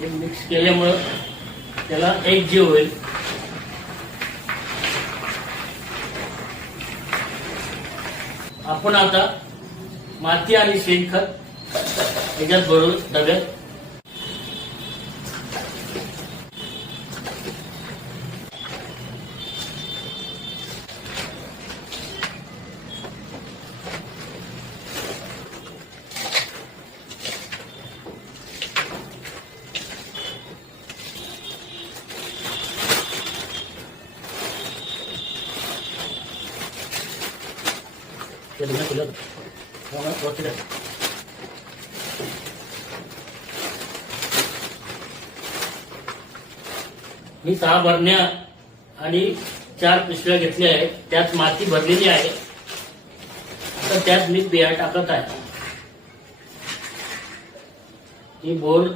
हे मिक्स केल्यामुळं त्याला एक जीव होईल. आपण आता माती आणि शेणखत याच्यात भरून डब्यात मी 6 भरण्या आणि 4 पिशव्या घेतल्या आहेत. त्यात माती भरलेली आहे. आता त्यात मी बिया टाकत आहे. ही बोर